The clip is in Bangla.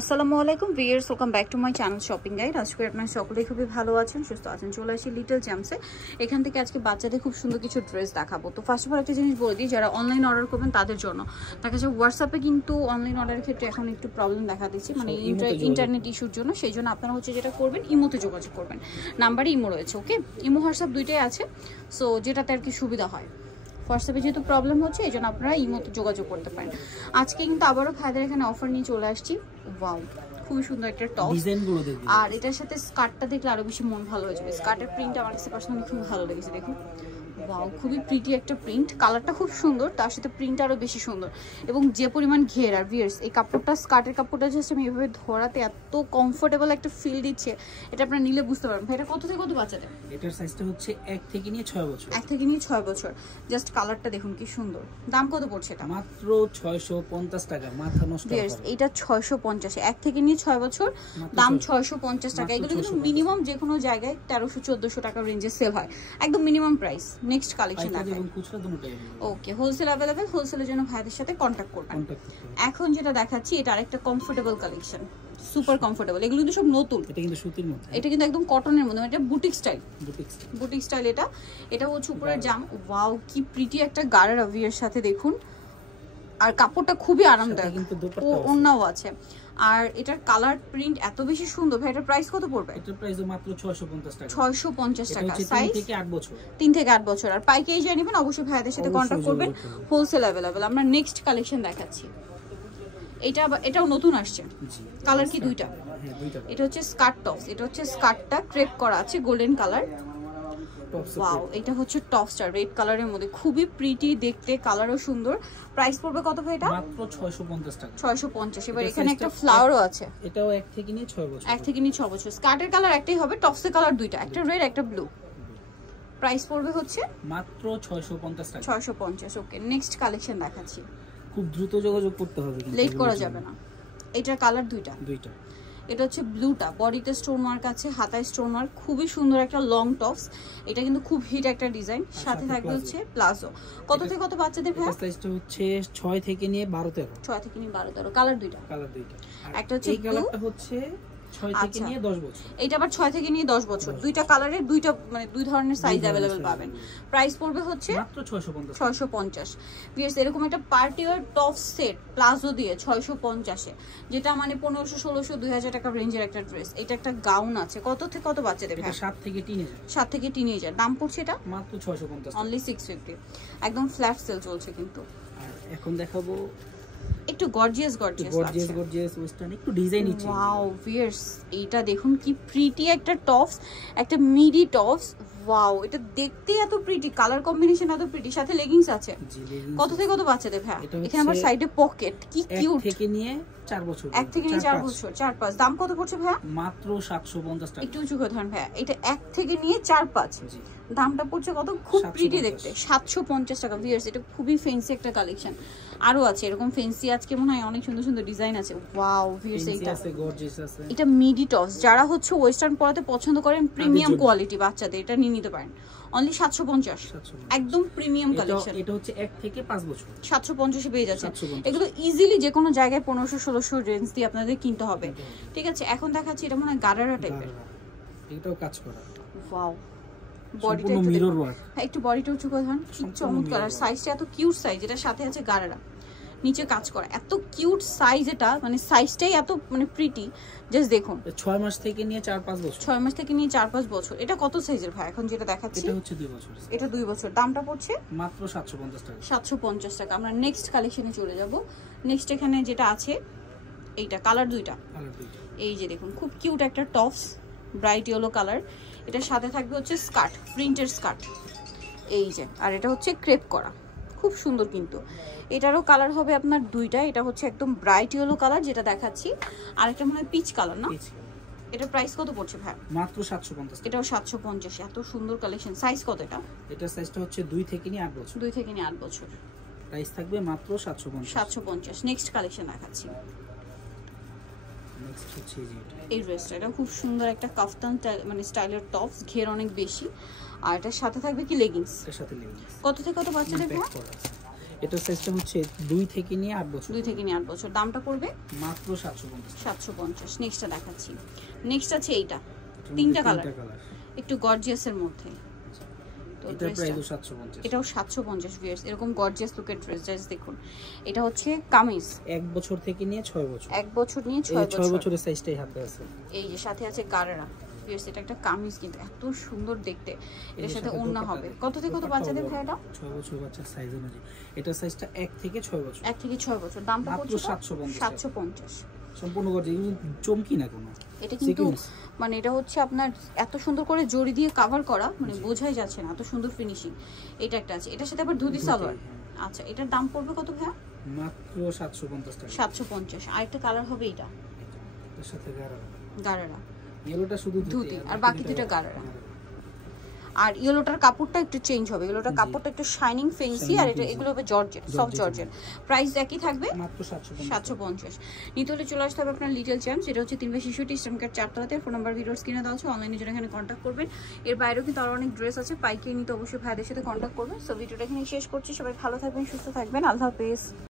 আসসালামু আলাইকুম viewers, welcome back to my channel shopping guide. আজকে আপনারা সকলেই খুবই ভালো আছেন, সুস্থ আছেন। চলে আসি লিটল জ্যামসে। এখান থেকে আজকে বাচ্চাদের খুব সুন্দর কিছু ড্রেস দেখাবো। তো ফার্স্ট অফ অল একটা জিনিস বলে দিই, যারা অনলাইন অর্ডার করবেন তাদের জন্য দেখা যাচ্ছে হোয়াটসঅ্যাপে কিন্তু অনলাইন অর্ডারের ক্ষেত্রে এখন একটু প্রবলেম দেখা দিচ্ছে, মানে ইন্টারনেট ইস্যুর জন্য। সেই জন্য আপনারা হচ্ছে যেটা করবেন, ইমোতে যোগাযোগ করবেন। নাম্বারে ইমো রয়েছে, ওকে? ইমো হোয়াটসঅ্যাপ দুইটাই আছে, সো যেটাতে আর কি সুবিধা হয়। হোয়াটসঅ্যাপে যেহেতু প্রবলেম হচ্ছে, এই জন্য আপনারা ইমোতে যোগাযোগ করতে পারেন। আজকে কিন্তু আবারও ভাইদের এখানে অফার নিয়ে চলে আসছি। ওয়াও, খুবই সুন্দর একটা টপ, আর এটার সাথে স্কার্টটা দেখলে আরো বেশি মন ভালো হয়ে যাবে। স্কার্টের প্রিন্ট আমার কাছে পার্সোনালি খুব ভালো লেগেছে। দেখুন, ওয়াও, খুবই প্রিটি একটা প্রিন্ট, কালারটা খুব সুন্দর, তার সাথে প্রিন্ট আরো বেশি সুন্দর এবং যে পরিমাণ ঘের। আর ভিউয়ার্স, এই কাপড়টা, স্কার্টের কাপড়টা জাস্ট আমি এভাবে ধরাতে এত কমফোর্টেবল একটা ফিল দিচ্ছে, এটা আপনারা নিলে বুঝতে পারবেন। ভাই, এটা কত থেকে কত বাচ্চাদের? এটার সাইজটা হচ্ছে 1 থেকে নিয়ে 6 বছর। 1 থেকে নিয়ে 6 বছর। জাস্ট কালারটা দেখুন কি সুন্দর। দাম কত পড়ছে এটা? মাত্র 650 টাকা। মাথা নষ্ট করে। এটা 650, 1 থেকে নিয়ে 6 বছর, দাম 650 টাকা। এগুলো কিন্তু মিনিমাম যে কোনো জায়গায় 1300-1400 টাকা রেঞ্জে সেল হয়, একদম মিনিমাম প্রাইস। নেক্সট কালেকশন দেখাই। ওকে, হোলসেল अवेलेबल। হোলসেলের জন্য ভাইদের সাথে কন্টাক্ট করবেন। এখন যেটা দেখাচ্ছি, এটা আরেকটা কমফোর্টেবল কালেকশন, সুপার কমফোর্টেবল। এগুলো কিন্তু সব নতুন। এটা কিন্তু সুতির মধ্যে, এটা কিন্তু একদম কটনের মধ্যে, এটা বুটিক স্টাইল। বুটিক স্টাইল এটা হচ্ছে উপরের জাম। ওয়াও, কি প্রিটি একটা গারারা ভিয়ার সাথে দেখুন, আর কাপড়টা খুবই আরামদায়ক, কিন্তু ওড়নাও আছে। আর এটার কালার প্রিন্ট এত বেশি সুন্দর। ভাই, এটার প্রাইস কত পড়বে? এটার প্রাইস মাত্র 650 টাকা। 650 টাকা। সাইজ 3 থেকে 8 বছর। 3 থেকে 8 বছর। আর পাইকারি যা নেবেন অবশ্যই ভাইদের সাথে কন্টাক্ট করবেন। Wholesale available. আমরা নেক্সট কালেকশন দেখাচ্ছি। এটাও নতুন আসছে। কালার কি দুইটা? হ্যাঁ, দুইটা। এটা হচ্ছে স্কার্ট টপস। এটা হচ্ছে স্কার্টটা ক্রেপ করা আছে গোল্ডেন কালার। ওয়াও, এটা হচ্ছে টপসটা রেড কালারের মধ্যে, খুবই প্রিটি দেখতে, কালারও সুন্দর। প্রাইস পড়বে কত ভাই এটা? মাত্র 650 টাকা। 650। এবার এখানে একটা ফ্লাওয়ারও আছে। এটাও 1 থেকে নিয়ে 6 বছর। 1 থেকে নিয়ে 6 বছর। স্কার্টের কালার একটাই হবে, টপসের কালার দুইটা, একটা রেড একটা ব্লু। প্রাইস পড়বে হচ্ছে মাত্র 650 টাকা। 650। ওকে, নেক্সট কালেকশন দেখাচ্ছি। খুব দ্রুত যোগাযোগ করতে হবে, লেট করা যাবে না। এটার কালার দুইটা। এটা হচ্ছে ব্লুটা, বডিতে স্টোন ওয়ার্ক আছে, হাতায় স্টোন ওয়ার্ক, খুবই সুন্দর একটা লং টপস। এটা কিন্তু খুব হিট একটা ডিজাইন। সাথে থাকবে হচ্ছে প্লাজো। কত থেকে কত বাচ্চাদের ভাই? সাইজটা হচ্ছে 6 থেকে নিয়ে 12-13। 6 থেকে নিয়ে 12-13। কালার দুইটা। একটা হচ্ছে এই কালারটা হচ্ছে 6 থেকে নিয়ে 10 বছর। এটা আবার 6 থেকে নিয়ে 10 বছর। দুইটা কালারের দুইটা, মানে দুই ধরনের সাইজ अवेलेबल পাবেন। প্রাইস পড়বে হচ্ছে মাত্র 650। ভিউয়ার্স, এরকম একটা party wear top set palazzo দিয়ে 650 এ, যেটা মানে 1500, 1600, 2000 টাকা রেঞ্জের একটা ড্রেস। এটা একটা গাউন আছে। কত থেকে কত বাচ্চাদের? এটা 7 থেকে টিনেজার। 7 থেকে টিনেজার। দাম পড়ছে এটা মাত্র 650, অনলি 650। একদম ফ্ল্যাট সেল চলছে কিন্তু। আর এখন দেখাবো একটু গর্জিয়াস ওয়েস্টার্ন, একটু ডিজাইন ইচ্ছে। ওয়াও ভিউয়ার্স, এইটা দেখুন কি প্রিটি একটা টপস, একটা মিডি টপস। ওয়াও, এটা দেখতে এত প্রিটি, কালার কম্বিনেশন এত প্রিটি, সাথে লেগিংস আছে। কত থেকে কত বাচ্চাদের ভাই? এখানে আবার সাইডে পকেট, কি কিউট। 1 থেকে নিয়ে 4 বছর। 1 থেকে নিয়ে 4 বছর, 4-5। দাম কত পড়ছে ভাই? মাত্র 750 টাকা। একটু উঁচু করে ধরেন ভাই। এটা 1 থেকে নিয়ে 4-5, দামটা পড়ছে কত? খুব প্রিটি দেখতে, 750 টাকা। ভিউয়ার্স, এটা খুবই ফ্যান্সি একটা কালেকশন। আরো আছে এরকম ফ্যান্সি, আজকে মনে হয় অনেক সুন্দর সুন্দর ডিজাইন আছে। ওয়াও ভিউয়ার্স, এটা মিডি টপস। যারা হচ্ছে ওয়েস্টার্ন পরাতে পছন্দ করেন, প্রিমিয়াম কোয়ালিটি বাচ্চাদের, এটা নিয়ে নিতে পারেন। অনলি 750, একদম প্রিমিয়াম কালেকশন। এটা হচ্ছে 1 থেকে 5 বছর। 750 এ পেয়ে যাচ্ছে। এগুলো ইজিলি যে কোনো জায়গায় 1500-1600 রেঞ্জ দিয়ে আপনাদের কিনতে হবে। ঠিক আছে, এখন দেখাচ্ছি এটা মনে হয় গারারা টাইপের। এটাও কাজ করা। ওয়াও, বডিটা মিরর ওয়ার্ক। হ্যাঁ, একটু বডিটা উঁচু করে ধরুন, কি চমৎকার। আর সাইজটা এত কিউট সাইজ, এটার সাথে আছে গারারা, নিচে কাজ করা, এত কিউট সাইজ। এটা মানে সাইজটাই এত মানে প্রিটি, জাস্ট দেখুন। 6 মাস থেকে নিয়ে 4-5 বছর। 6 মাস থেকে নিয়ে 4-5 বছর। এটা কত সাইজের ভাই এখন যেটা দেখাচ্ছি? এটা হচ্ছে 2 বছর। এটা 2 বছর। দামটা পড়ছে মাত্র 750 টাকা। 750 টাকা। আমরা নেক্সট কালেকশনে চলে যাব। নেক্সট এখানে যেটা আছে, এইটা কালার দুইটা। এই যে দেখুন, খুব কিউট একটা টপস, ব্রাইট ইয়েলো কালার। এটার সাথে থাকবে হচ্ছে স্কার্ট, প্রিন্টের স্কার্ট, এই যে। আর এটা হচ্ছে ক্রেপ করা, খুব সুন্দর কিন্তু। এটারও কালার হবে আপনার দুইটা। এটা হচ্ছে একদম ব্রাইট ইয়েলো কালার যেটা দেখাচ্ছি, আর একটা মনে হয় পিচ কালার না? এটা প্রাইস কত পড়ছে ভাই? মাত্র 750। এটাও 750। এত সুন্দর কালেকশন। সাইজ কত এটা? এটা সাইজটা হচ্ছে 2 থেকে নিয়ে 8 বছর। 2 থেকে নিয়ে 8 বছর। প্রাইস থাকবে মাত্র 750। 750। নেক্সট কালেকশন দেখাচ্ছি। নেক্সট হচ্ছে এই ড্রেসটা, এটা খুব সুন্দর একটা কাফতান মানে স্টাইলের টপস, ঘের অনেক বেশি। আর এটার সাথে থাকবে কি লেগিংস। এর সাথে লেগিংস। কত থেকে কত বাচ্চাদের? এটার সাইজটা হচ্ছে 2 থেকে নিয়ে 8 বছর। 2 থেকে নিয়ে 8 বছর। দামটা পড়বে মাত্র 750। 750। নেক্সটটা দেখাচ্ছি। নেক্সট আছে এইটা, তিনটা কালার, একটু গর্জিয়াসের মধ্যে। তো এটার প্রাইস 750। এটাও 750 ভিউয়ার্স। এরকম গর্জিয়াস লুকের ড্রেস জাস্ট দেখুন। এটা হচ্ছে কামিজ, 1 বছর থেকে নিয়ে 6 বছর। 1 বছর নিয়ে 6 বছর। 6 বছরের সাইজটাই হাতে আছে। এই যে সাথে আছে গারেরা ভিউয়ার্স। এটা একটা কামিজ, কিন্তু এত সুন্দর দেখতে। এর সাথে ওড়না হবে। কত থেকে কত বাচ্চাদের ভাই এটা? 6 বছর বাচ্চার সাইজ অনুযায়ী। এটা সাইজটা 1 থেকে 6 বছর। 1 থেকে 6 বছর। দামটা মাত্র পড়ছে 750। 750। সম্পূর্ণ গর্জিয়াস, চমকি না কোনো। এটা কিন্তু মানে এটা হচ্ছে আপনার এত সুন্দর করে জড়ি দিয়ে কভার করা, মানে বোঝাই যাচ্ছে না এত সুন্দর ফিনিশিং। এটা একটা আছে, এটার সাথে আবার ধুতি সালোয়ার। আচ্ছা, এটার দাম পড়বে কত ভাইয়া? মাত্র 750 টাকা। 750। আরেকটা কালার হবে এটা, এর সাথে গারারা ইয়েলোটা শুধু ধুতি, আর বাকি দুটো গারারা। আর ইয়েলোটার কাপড়টা একটু চেঞ্জ হবে, ইয়েলোটার কাপড়টা একটু শাইনিং ফেন্সি, আর এটা এগুলো হবে জর্জেট, সফট জর্জেট। প্রাইস একই থাকবে মাত্র 750। নিতে হলে চলে আসতে হবে আপনার লিটল চ্যাম্প, যেটা হচ্ছে 3/66 ইস্টার্ন কার্ড 4 তলাতে। ফোন নাম্বার ভিডিওর স্ক্রিনে দেওয়া আছে, অনলাইনে জন্য এখানে কন্ট্যাক্ট করবেন। এর বাইরেও কিন্তু আরো অনেক ড্রেস আছে, পাইকারি নিতে অবশ্যই ভাইদের সাথে কন্ট্যাক্ট করবেন। সো ভিডিওটা এখানে শেষ করছি। সবাই ভালো থাকবেন, সুস্থ থাকবেন, আল্লাহ হাফেজ।